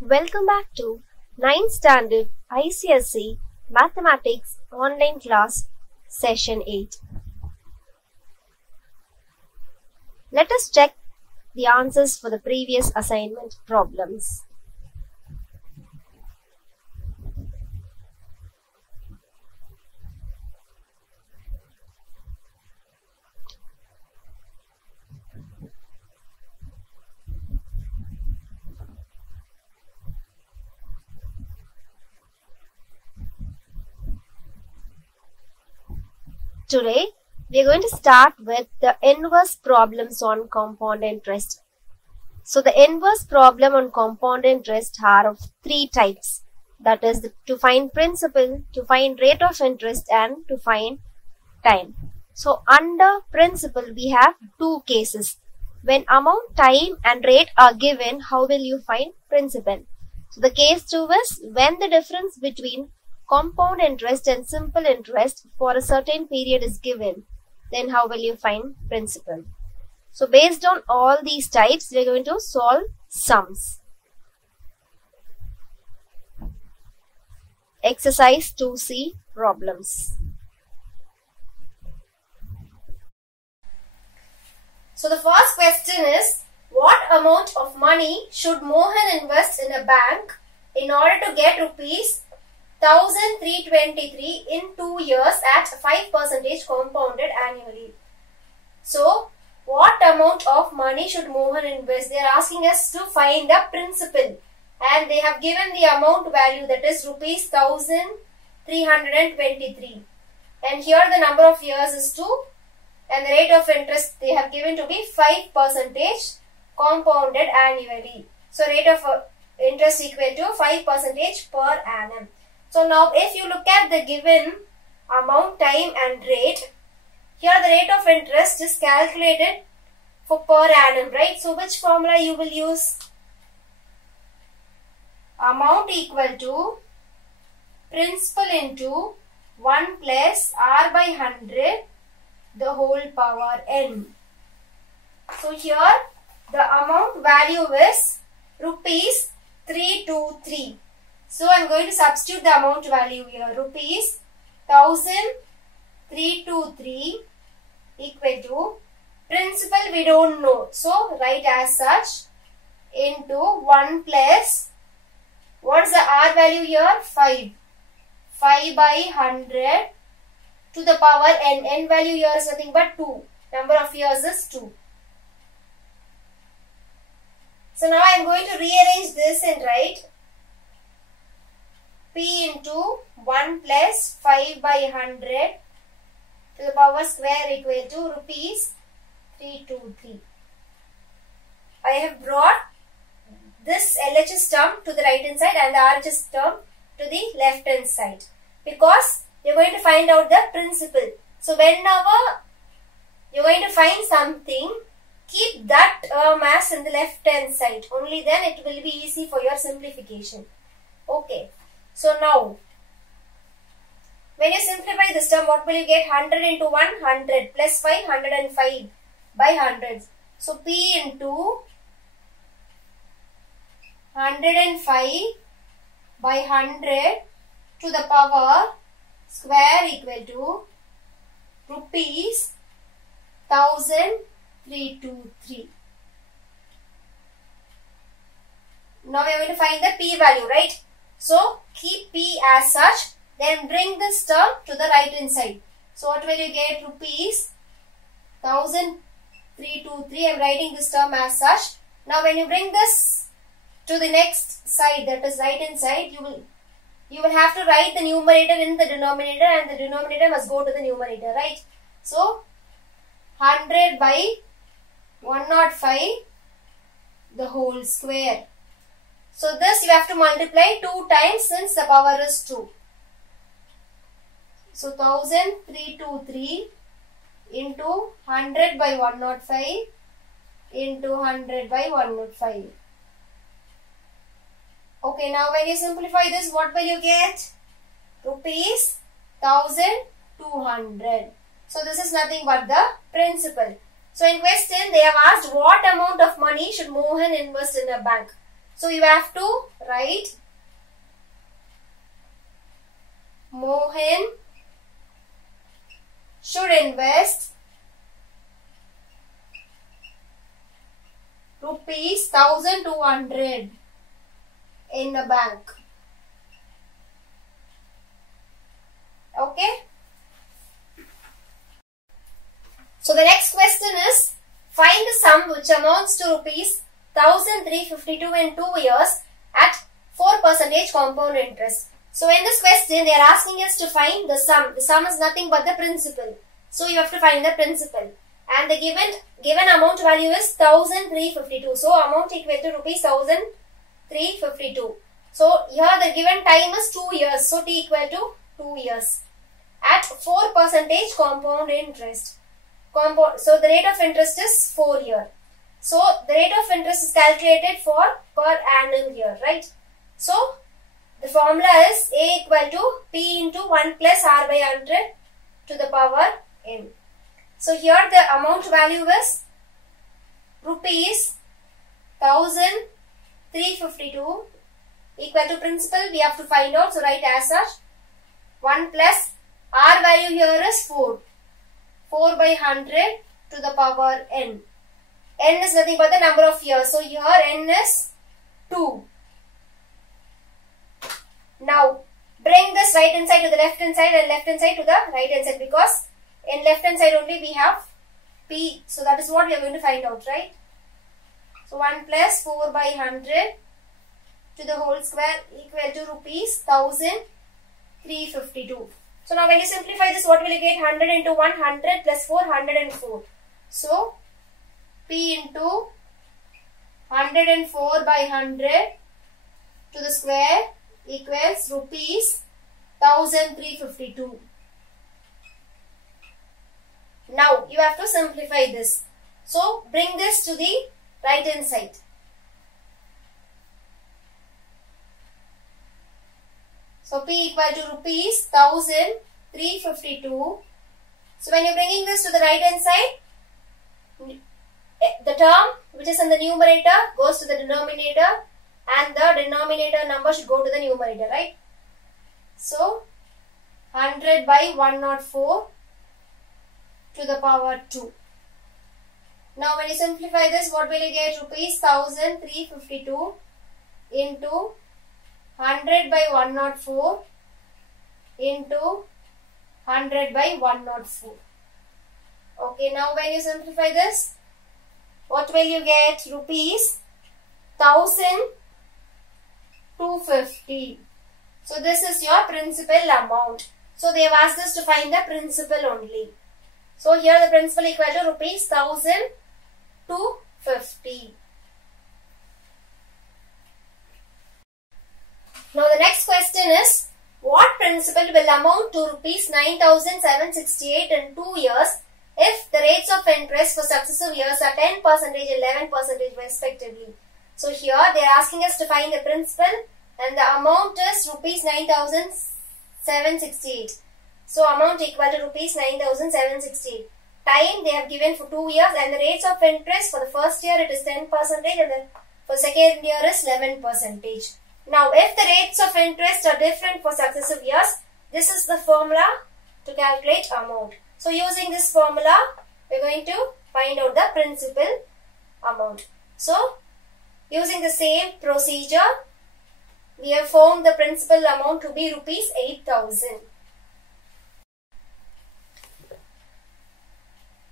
Welcome back to 9th Standard ICSE Mathematics Online Class Session 8. Let us check the answers for the previous assignment problems. Today, we are going to start with the inverse problems on compound interest. So, the inverse problem on compound interest are of three types. That is, to find principal, to find rate of interest, and to find time. So, under principal, we have two cases. When amount, time, and rate are given, how will you find principal? So, the case 2 is when the difference between compound interest and simple interest for a certain period is given, then how will you find principal? So based on all these types, we are going to solve sums. Exercise 2C problems. So the first question is, what amount of money should Mohan invest in a bank in order to get rupees 1,323 in 2 years at 5% compounded annually? So, what amount of money should Mohan invest? They are asking us to find the principal, and they have given the amount value, that is rupees 1,323, and here the number of years is 2, and the rate of interest they have given to be 5% compounded annually. So, rate of interest equal to 5% per annum. So now if you look at the given amount, time and rate, here the rate of interest is calculated for per annum, right? So which formula you will use? Amount equal to principal into 1 plus r by 100 the whole power n. So here the amount value is rupees 323. So I am going to substitute the amount value here. Rupees 1,323 equal to principal we don't know. So write as such into 1 plus, what is the r value here? 5. 5 by 100 to the power n. N value here is nothing but 2. Number of years is 2. So now I am going to rearrange this and write P into 1 plus 5 by 100 to the power square equal to rupees 323. I have brought this LHS term to the right hand side and the RHS term to the left hand side, because you are going to find out the principal. So whenever you are going to find something, keep that mass in the left hand side. Only then it will be easy for your simplification. Okay. So now, when you simplify this term, what will you get? 100 into 1, 100 plus 5, 105 by 100. So P into 105 by 100 to the power square equal to rupees 1,323. Now we are going to find the P value, right? So, keep P as such, then bring this term to the right hand side. So, what will you get? Rupees 1,323. I am writing this term as such. Now, when you bring this to the next side, that is right hand side, you will have to write the numerator in the denominator, and the denominator must go to the numerator, right? So, 100 by 105 the whole square. So this you have to multiply 2 times since the power is 2. So 1,323 into 100 by 105 into 100 by 105. Okay, now when you simplify this, what will you get? Rupees 1,200. So this is nothing but the principal. So in question, they have asked what amount of money should Mohan invest in a bank. So you have to write Mohan should invest rupees 1200 in a bank. Okay. So the next question is, find the sum which amounts to rupees 1352 in 2 years at 4% compound interest. So in this question, they are asking us to find the sum. The sum is nothing but the principal. So you have to find the principal. And the given amount value is 1352. So amount equal to rupees 1352. So here the given time is 2 years. So T equal to 2 years. At 4% compound interest. So the rate of interest is 4 year. So the rate of interest is calculated for per annum here, right? So the formula is A equal to P into 1 plus R by 100 to the power N. So here the amount value is rupees 1352 equal to principal. We have to find out. So write as such. 1 plus R value here is 4. 4 by 100 to the power N. N is nothing but the number of years. So here N is 2. Now bring this right hand side to the left hand side and left hand side to the right hand side, because in left hand side only we have P. So that is what we are going to find out, right? So 1 plus 4 by 100 to the whole square equal to rupees 1352. So now when you simplify this, what will you get? 100 into 100 plus 4, 104. So P into 104 by 100 to the square equals rupees 1352. Now you have to simplify this. So bring this to the right hand side. So P equal to rupees 1352. So when you are bringing this to the right hand side, the term which is in the numerator goes to the denominator, and the denominator number should go to the numerator, right? So 100 by 104 to the power 2. Now when you simplify this, what will you get? Rupees 1352 into 100 by 104 into 100 by 104. Okay, now when you simplify this, what will you get? Rupees 1250. So this is your principal amount. So they have asked us to find the principal only. So here the principal equal to rupees 1250. Now the next question is, what principal will amount to rupees 9,768 in 2 years if the rates of interest for successive years are 10% and 11% respectively? So here they are asking us to find the principal, and the amount is rupees 9,768. So amount equal to rupees 9,768. Time they have given for 2 years, and the rates of interest for the first year it is 10% and then for second year is 11%. Now if the rates of interest are different for successive years, this is the formula to calculate amount. So using this formula, we are going to find out the principal amount. So using the same procedure, we have found the principal amount to be rupees 8,000.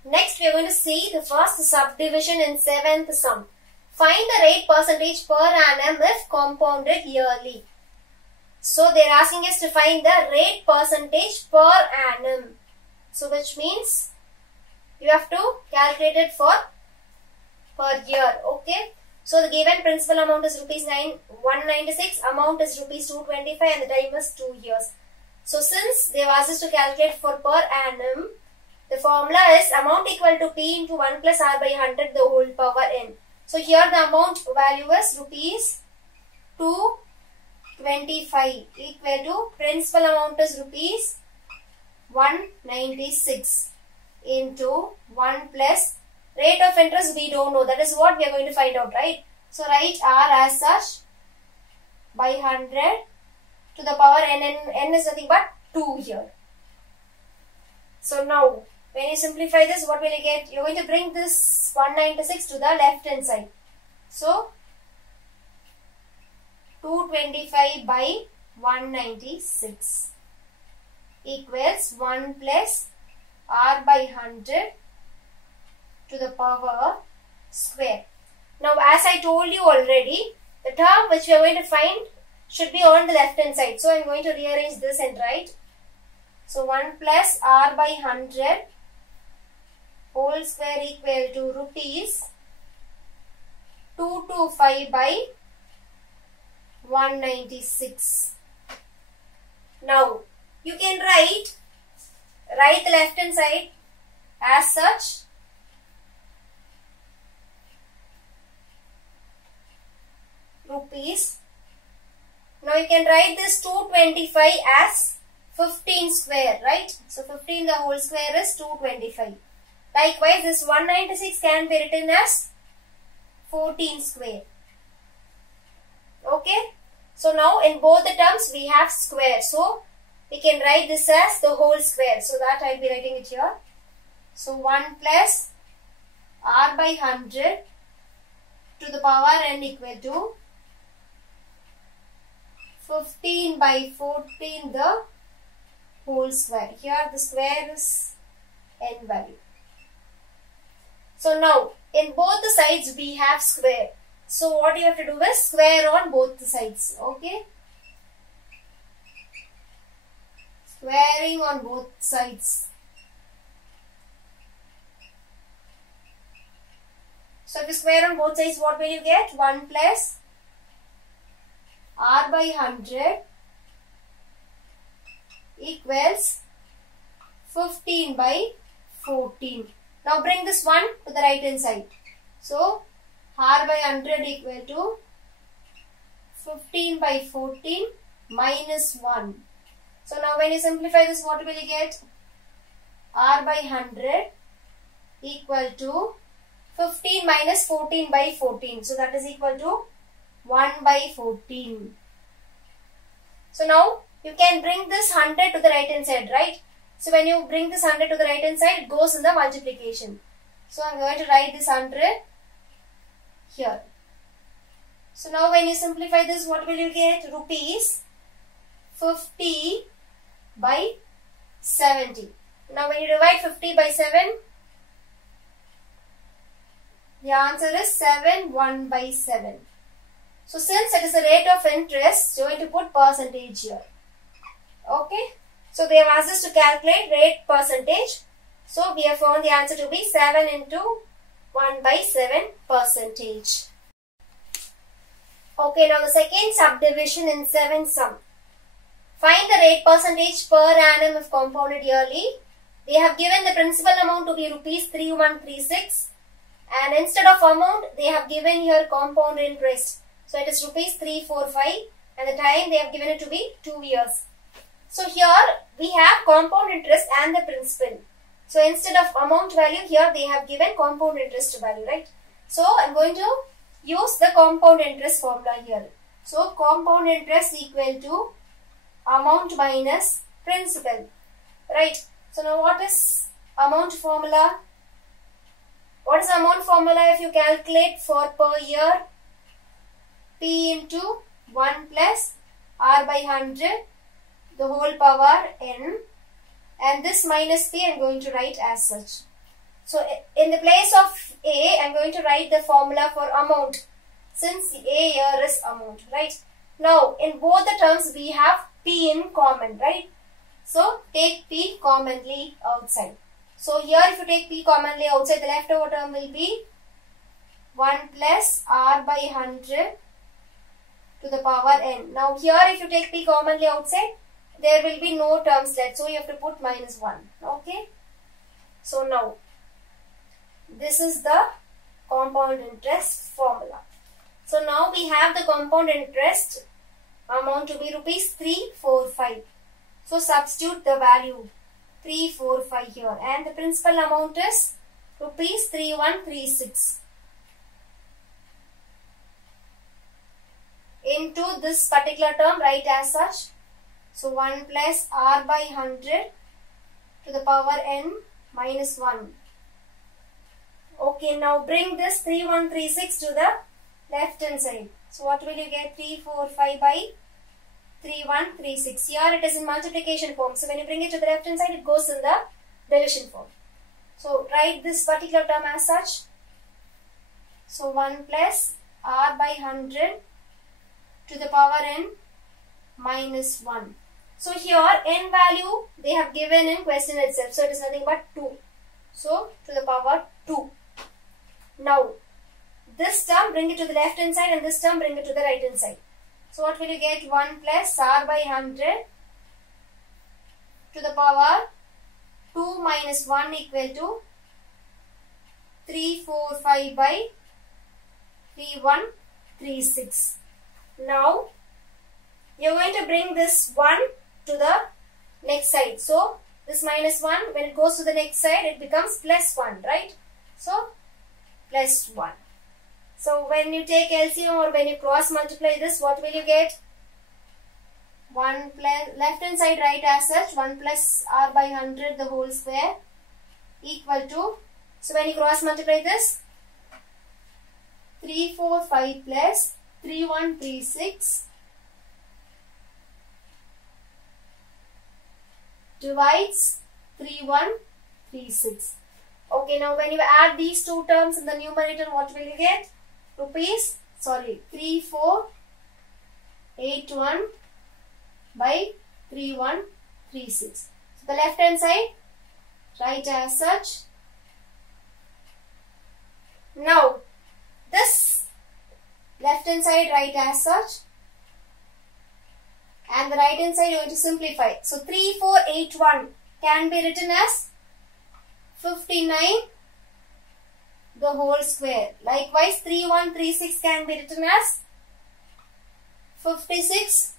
Next, we are going to see the first subdivision in 7th sum. Find the rate percentage per annum if compounded yearly. So they are asking us to find the rate percentage per annum. So which means you have to calculate it for per year. Okay. So the given principal amount is rupees 196, amount is rupees 225, and the time is 2 years. So since they have asked us to calculate for per annum, the formula is amount equal to P into 1 plus R by 100 the whole power N. So here the amount value is rupees 225 equal to principal amount is rupees 196 into 1 plus rate of interest we don't know. That is what we are going to find out, right? So write r as such by 100 to the power n, n is nothing but 2 here. So now when you simplify this, what will you get? You are going to bring this 196 to the left hand side. So 225 by 196 equals 1 plus r by 100 to the power square. Now as I told you already, the term which we are going to find should be on the left hand side. So I am going to rearrange this and write. So 1 plus r by 100 whole square equal to rupees 225 by 196. Now you can write the left hand side as such. Rupees. Now you can write this 225 as 15 square, right? So 15 the whole square is 225. Likewise, this 196 can be written as 14 square. Okay. So now in both the terms we have square. So we can write this as the whole square. So that I will be writing it here. So 1 plus r by 100 to the power n equal to 15 by 14 the whole square. Here the square is n value. So now in both the sides we have square. So what you have to do is square on both the sides. Okay. Squaring on both sides. So if you square on both sides, what will you get? 1 plus r by 100 equals 15 by 14. Now bring this 1 to the right hand side. So r by 100 equal to 15 by 14 minus 1. So now when you simplify this, what will you get? R by 100 equal to 15 minus 14 by 14. So that is equal to 1 by 14. So now you can bring this 100 to the right hand side, right? So when you bring this 100 to the right hand side, it goes in the multiplication. So I am going to write this 100 here. So now when you simplify this, what will you get? Rupees 50 by 70. Now when you divide 50 by 7, the answer is 7, 1 by 7. So since it is a rate of interest, you are going to put percentage here. Okay. So they have asked us to calculate rate percentage. So we have found the answer to be 7 into 1 by 7 percentage. Okay, now the second subdivision in 7 sum. Find the rate percentage per annum if compounded yearly. They have given the principal amount to be rupees 3136, and instead of amount they have given here compound interest. So it is rupees 345 and the time they have given it to be 2 years. So here we have compound interest and the principal. So instead of amount value, here they have given compound interest value, right? So I am going to use the compound interest formula here. So compound interest equal to amount minus principal, right? So now what is amount formula? What is amount formula if you calculate for per year? P into 1 plus r by 100 the whole power n, and this minus p I am going to write as such. So in the place of a, I am going to write the formula for amount, since a here is amount, right? Now in both the terms we have p in common, right? So take p commonly outside. So here if you take p commonly outside, the leftover term will be 1 plus r by 100 to the power n. Now here if you take p commonly outside, there will be no terms left. So you have to put minus 1. Okay. So now this is the compound interest formula. So now we have the compound interest amount to be rupees 345. So substitute the value 345 here, and the principal amount is rupees 3136. into this particular term, write as such. So 1 plus r by 100 to the power n minus 1. Okay, now bring this 3136 to the left hand side. So what will you get? 345 by 3136. Here it is in multiplication form. So when you bring it to the left hand side, it goes in the division form. So write this particular term as such. So 1 plus r by 100 to the power n minus 1. So here n value they have given in question itself. So it is nothing but 2. So to the power 2. Now this term bring it to the left hand side and this term bring it to the right hand side. So what will you get? 1 plus r by 100 to the power 2 minus 1 equal to 345 by 3136. Now you are going to bring this 1 to the next side. So this minus 1, when it goes to the next side, it becomes plus 1, right? So plus 1. So when you take LCM or when you cross multiply this, what will you get? 1 plus, left hand side write as such, 1 plus r by 100 the whole square equal to, so when you cross multiply this, 345 plus 3136 divides 3136. Okay, now when you add these two terms in the numerator, what will you get? 3481 by 3136. So the left hand side write as such. Now this left hand side write as such and the right hand side you are going to simplify. So 3481 can be written as 59 the whole square. Likewise 3136 can be written as 56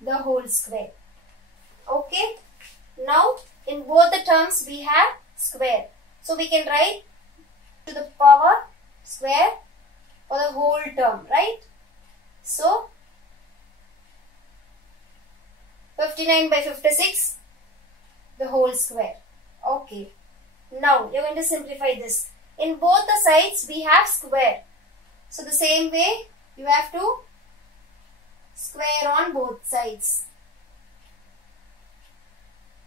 the whole square. Okay. Now in both the terms we have square. So we can write to the power square for the whole term, right? So 59 by 56 the whole square. Okay. Now you are going to simplify this. In both the sides we have square. So the same way you have to square on both sides.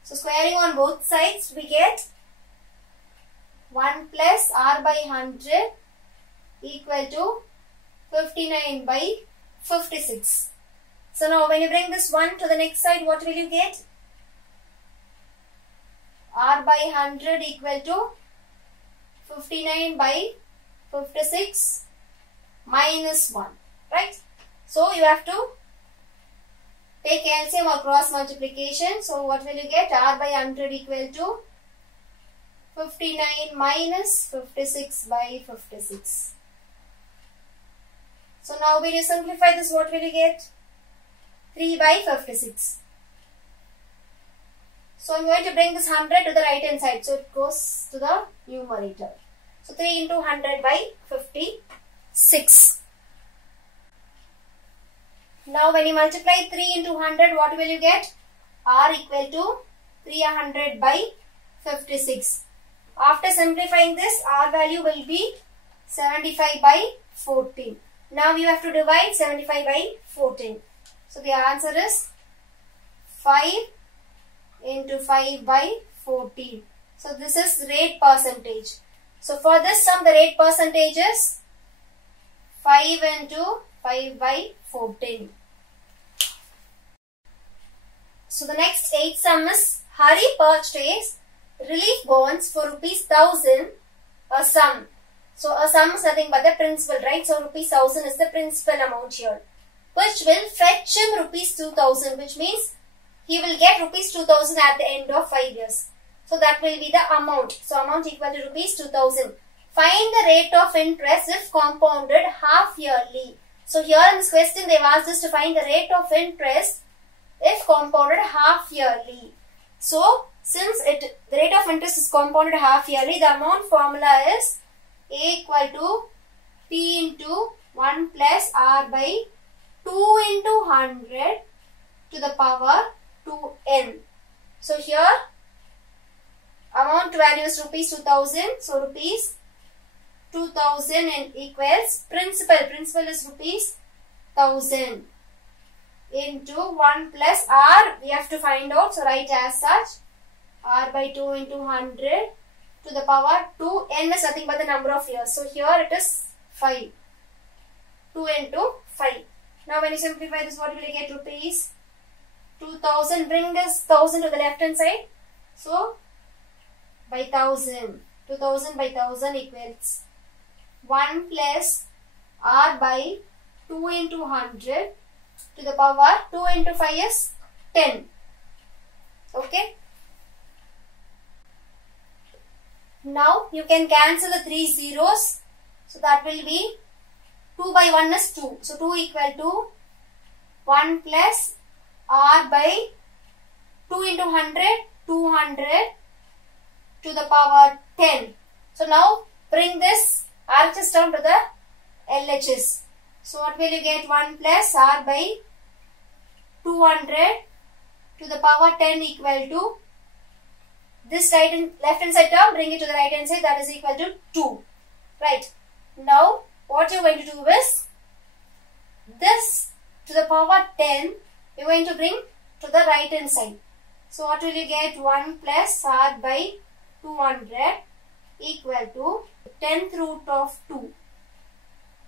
So squaring on both sides we get 1 plus r by 100 equal to 59 by 56. So now when you bring this 1 to the next side, what will you get? R by 100 equal to 59 by 56 minus 1, right? So you have to take LCM or cross multiplication. So what will you get? R by 100 equal to 59 minus 56 by 56. So now when you simplify this, what will you get? 3 by 56. So I'm going to bring this 100 to the right hand side. So it goes to the numerator. So 3 into 100 by 56. Now when you multiply 3 into 100, what will you get? R equal to 300 by 56. After simplifying this, R value will be 75 by 14. Now you have to divide 75 by 14. So the answer is 5 into 5 by 14. So this is rate percentage. So for this sum, the rate percentage is 5 into 5 by 14. So the next 8th sum is Hari purchased relief bonds for ₹1000 a sum. So a sum is nothing but the principal, right? So ₹1000 is the principal amount here, which will fetch him ₹2000, which means he will get ₹2000 at the end of 5 years. So that will be the amount. So amount equal to ₹2000. Find the rate of interest if compounded half yearly. So here in this question they have asked us to find the rate of interest if compounded half yearly. So since the rate of interest is compounded half yearly, the amount formula is A equal to P into 1 plus R by 2 into 100 to the power 2n. So here amount value is rupees 2000. So rupees 2000 and equals principal. Principal is rupees 1000 into 1 plus r. We have to find out. So write as such. R by 2 into 100 to the power 2. N is nothing but the number of years. So here it is 5. 2 into 5. Now when you simplify this, what will you get? Rupees 2000. Bring this 1000 to the left hand side. So by 1000. 2000 by 1000 equals 1 plus r by 2 into 100 to the power 2 into 5 is 10. Okay. Now you can cancel the 3 zeros. So that will be 2 by 1 is 2. So 2 equal to 1 plus r by 2 into 100, 200 to the power 10. So now bring this RHS term to the LHS. So what will you get? 1 plus r by 200 to the power 10 equal to this left hand side term, bring it to the right hand side, that is equal to 2. Right. Now what you are going to do is this to the power 10 you are going to bring to the right hand side. So what will you get? 1 plus r by 200 equal to 10th root of 2,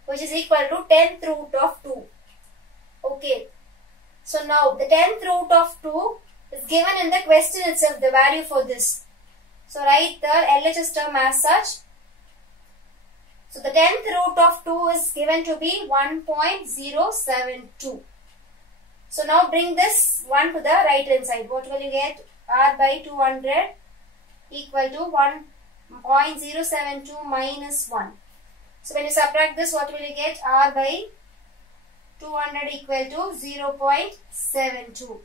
which is equal to 10th root of 2. Okay. So now the 10th root of 2 is given in the question itself, the value for this. So write the LHS term as such. So the 10th root of 2 is given to be 1.072. So now bring this 1 to the right hand side. What will you get? R by 200 equal to 1.072 minus 1. So when you subtract this, what will you get? R by 200 equal to 0.72.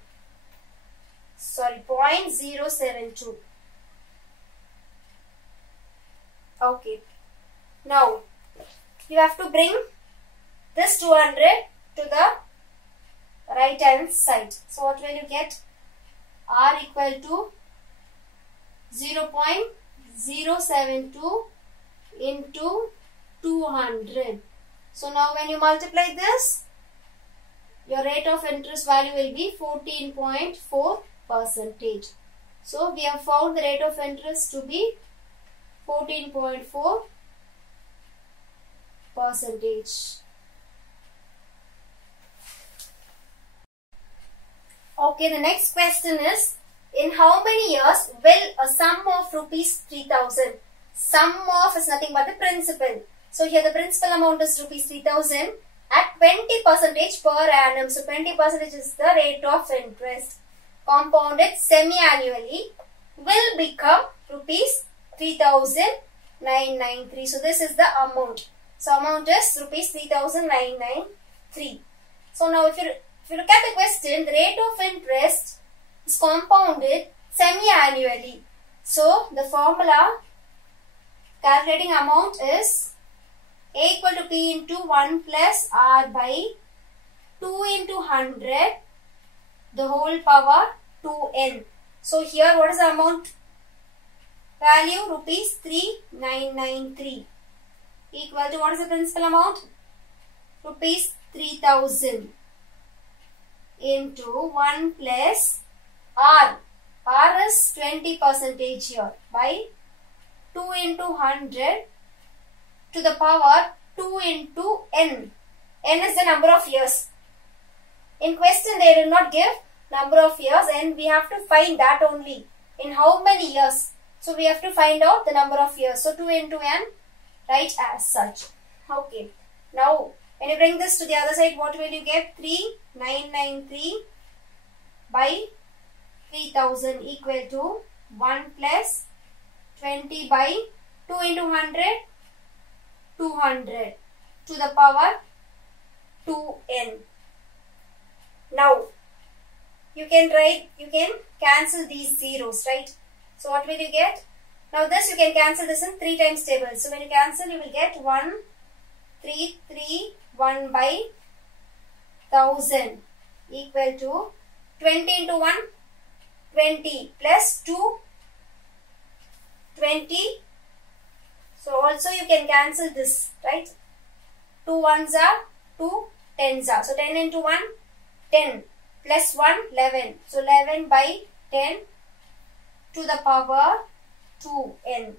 Sorry, 0.072. Okay. Now, you have to bring this 200 to the right hand side. So what will you get? R equal to 0.072 into 200. So now when you multiply this, your rate of interest value will be 14.4%. So we have found the rate of interest to be 14.4%. Okay, the next question is, in how many years will a sum of rupees 3000? Sum of is nothing but the principal. So here the principal amount is rupees 3000 at 20% per annum. So 20% is the rate of interest compounded semi-annually will become rupees 3,993. So this is the amount. So amount is rupees 3,993. So now if you look at the question, the rate of interest is compounded semi-annually. So the formula calculating amount is A equal to P into 1 plus R by 2 into 100 the whole power 2n. So here what is the amount value? Rupees 3,993 equal to what is the principal amount? Rupees 3,000 into 1 plus R. R is 20% here by 2 into 100 to the power 2 into n. N is the number of years. In question they did not give number of years and we have to find that only. In how many years? So we have to find out the number of years. So 2 into n, write as such. Okay. Now when you bring this to the other side, what will you get? 3,993 by 3,000 equal to 1 plus 20 by 2 into 100, 200 to the power 2n. Now you can cancel these zeros, right? So what will you get? Now this you can cancel this in 3 times table. So when you cancel, you will get 1, 3, 3, 1 by 1000 equal to 20 into 1, 20 plus 2, 20. So also you can cancel this, right? 2 ones are 2 tens are. So 10 into 1, 10 plus 1, 11. So 11 by 10 to the power 2n.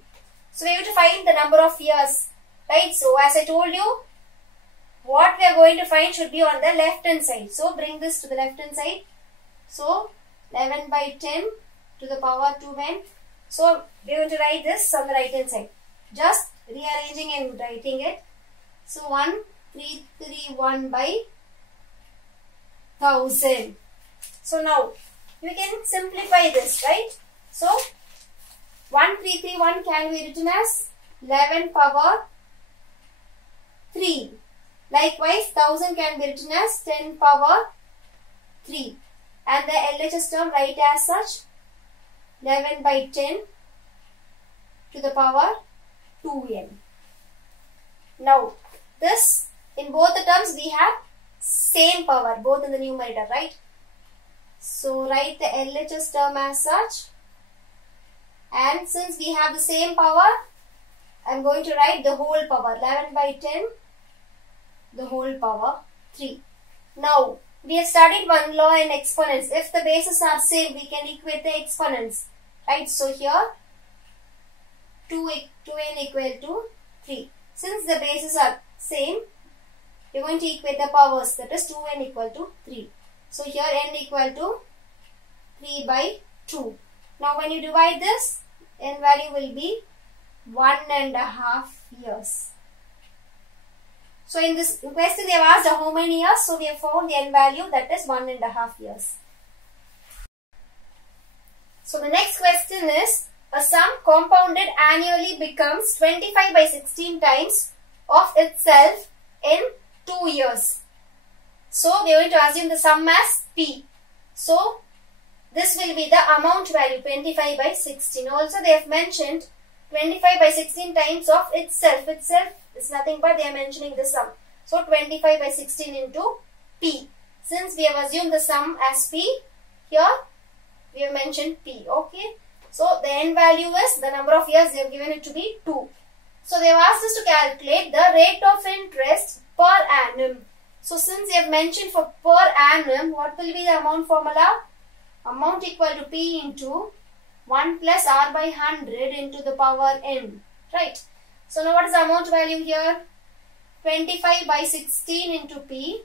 So we have to find the number of years, right? So as I told you, what we are going to find should be on the left hand side. So bring this to the left hand side. So 11 by 10 to the power 2n. So we are going to write this on the right hand side. Just rearranging and writing it. So 1331 by 1000. So now you can simplify this, right? So 1331 can be written as 11 power 3. Likewise, 1000 can be written as 10 power 3. And the LHS term write as such 11 by 10 to the power 2n. Now, this in both the terms we have same power, both in the numerator, right? So, write the LHS term as such. And since we have the same power, I am going to write the whole power, 11 by 10, the whole power 3. Now, we have studied one law in exponents. If the bases are same, we can equate the exponents, right? So, here 2n equal to 3. Since the bases are same, we are going to equate the powers, that is 2n equal to 3. So, here n equal to 3 by 2. Now, when you divide this, n value will be 1.5 years. So, in this question they have asked how many years. So, we have found the n value, that is 1.5 years. So, the next question is, a sum compounded annually becomes 25 by 16 times of itself in 2 years. So, we are going to assume the sum as P. So, this will be the amount value 25 by 16. Also, they have mentioned 25 by 16 times of itself. Itself is nothing but they are mentioning the sum. So, 25 by 16 into P. Since we have assumed the sum as P, here we have mentioned P. Okay. So, the n value is the number of years they have given it to be 2. So, they have asked us to calculate the rate of interest per annum. So, since they have mentioned for per annum, what will be the amount formula? Amount equal to P into 1 plus R by 100 into the power n. Right. So, now what is the amount value here? 25 by 16 into P.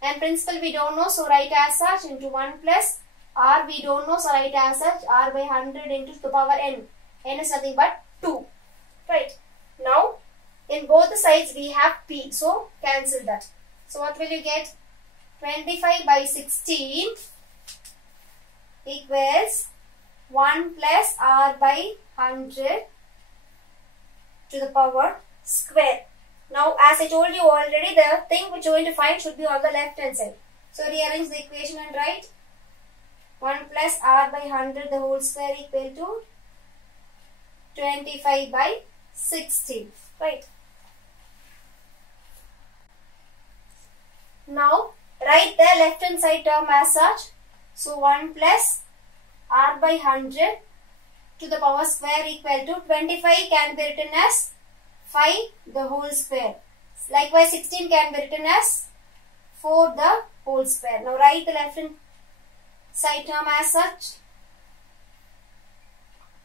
And principal we don't know, so write as such into 1 plus R we don't know, so write as such R by 100 into the power n. N is nothing but 2. Right. Now, in both the sides we have P. So, cancel that. So, what will you get? 25 by 16 equals 1 plus R by 100 to the power square. Now, as I told you already, the thing which you are going to find should be on the left hand side. So, rearrange the equation and write 1 plus R by 100 the whole square equal to 25 by 16. Right. Now, write the left hand side term as such. So, 1 plus R by 100 to the power square equal to 25 can be written as 5 the whole square. Likewise, 16 can be written as 4 the whole square. Now, write the left hand side term as such.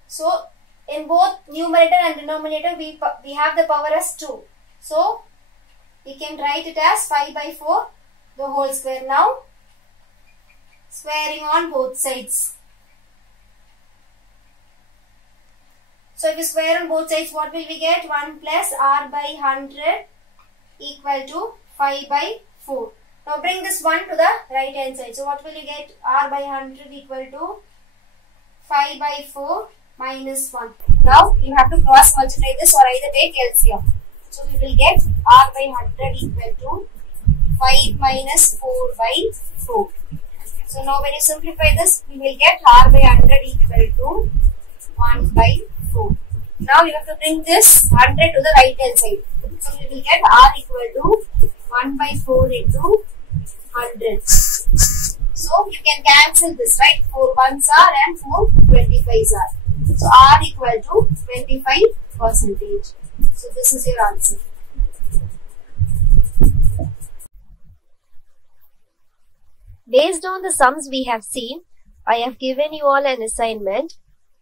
So, in both numerator and denominator, we have the power as 2. So, we can write it as 5 by 4 the whole square. Now, squaring on both sides. So, if you square on both sides, what will we get? 1 plus R by 100 equal to 5 by 4. Now, bring this 1 to the right hand side. So, what will you get? R by 100 equal to 5 by 4 minus 1. Now, you have to cross multiply this or either take LCM. So, we will get R by 100 equal to 5 minus 4 by 4. So, now when you simplify this, we will get R by 100 equal to 1 by 4. Now, you have to bring this 100 to the right hand side. So, we will get R equal to 1 by 4 into 100. So you can cancel this, right? 4 ones are and 4 25s are. So R equal to 25%. So this is your answer. Based on the sums we have seen, I have given you all an assignment.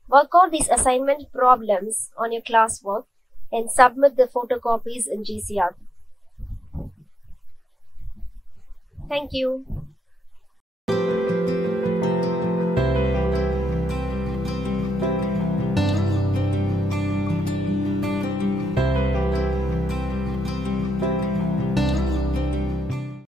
Work out these assignment problems on your classwork and submit the photocopies in GCR. Thank you.